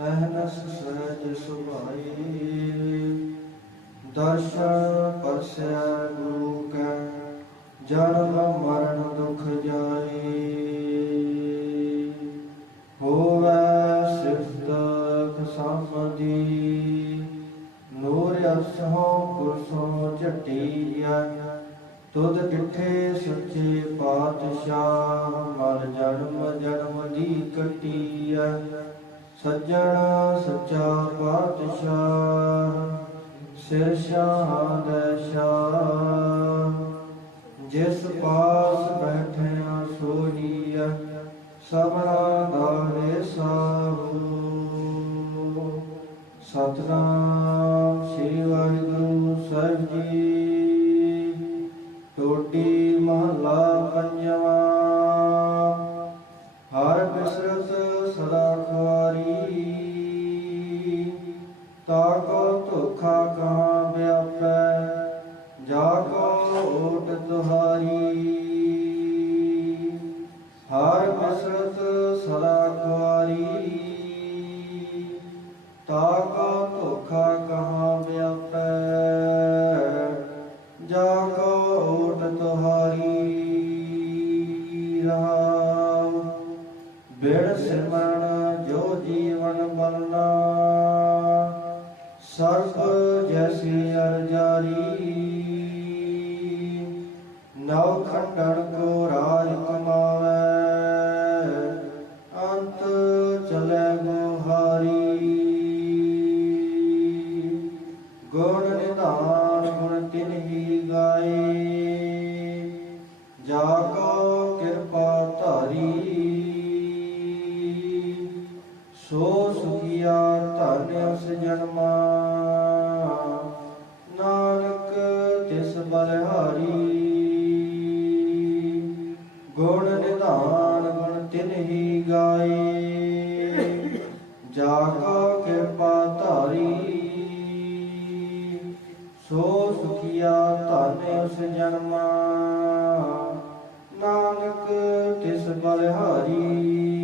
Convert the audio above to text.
ਅਹਨਸ ਸਹਿਜ ਸੁਭਾਈ। ਦਰਸ਼ਨ ਪਰਸੈ ਗੁਰੂ ਕੈ, ਜਨਮ ਮਰਨ ਦੁਖ ਜਾਈ। ਹੋਵੇ ਸਿਫਤ ਖਸਮਦੀ ਨੂਰ ਅਸਹੋ ਪੁਰਸੋ ਝਟੀਆ ਤੁਧ ਕਿੱਥੇ ਸੱਚੇ ਪਾਤਸ਼ਾਹ, ਮਰ ਜਨਮ ਜਨਮ ਦੀ ਕਟੀਆ ਸੱਜਣ ਸੱਚਾ ਪਾਤਸ਼ਾਹ, ਸਿਰ ਸ਼ਾਹ ਸ਼ਾਹ। ਜਿਸ ਪਾਸ ਬੈਠਿਆ ਸੋਹੀਆ ਸਭਨਾ ਦਾਰੇ ਸਾਹੂ ਸਤਨਾਮ ਸ੍ਰੀ ਵਾਹਿਗੁਰੂ ਸਾਹਿਬ ਜੀ, ਟੋਟੀ ਮਹਲਾ ਪੰਜਵਾ। ਹਰ ਬਿਸਰਤ ਸਦਾ ਕੋ ਧੋਖਾ ਕਹਾਂ ਵਿਆਪੈ ਜਾ ਕੋ ਓਟ ਤੁਹਾਰੀ ਹਰ ਮਸਰਤ ਸਦਾ ਖੁਆਰੀ ਤਾਕੋ ਧੋਖਾ ਕਹਾਂ ਵਿਆਪੈ ਜਾ ਕੋ ਓਟ ਤੁਹਾਰੀ ਰਹਾਉ ਬਿੜ ਸਿਮਰਨ ਜੋ ਜੀਵਨ ਬਲਨਾ ਸਰਬ ਜੈਸੀ ਅਰਜਾਰੀ। ਨਵ ਖੰਡਨ ਕੋ ਰਾਜ ਕਮਾਵੇ। ਅੰਤ ਚਲੇ ਗੁਹਾਰੀ। ਗੁਣ ਸੋ ਸੁਖੀਆ ਧਨ ਉਸ ਜਨਮਾ। ਨਾਨਕ ਤਿਸ ਬਲਿਹਾਰੀ। ਗੁਣ ਨਿਧਾਨ ਗੁਣ ਤਿਨਹੀ ਗਾਏ। ਜਾ ਕੋ ਕਿਰਪਾ ਧਾਰੀ। ਸੋ ਸੁਖੀਆ ਧਨ ਉਸ ਜਨਮਾ। ਨਾਨਕ ਤਿਸ ਬਲਿਹਾਰੀ।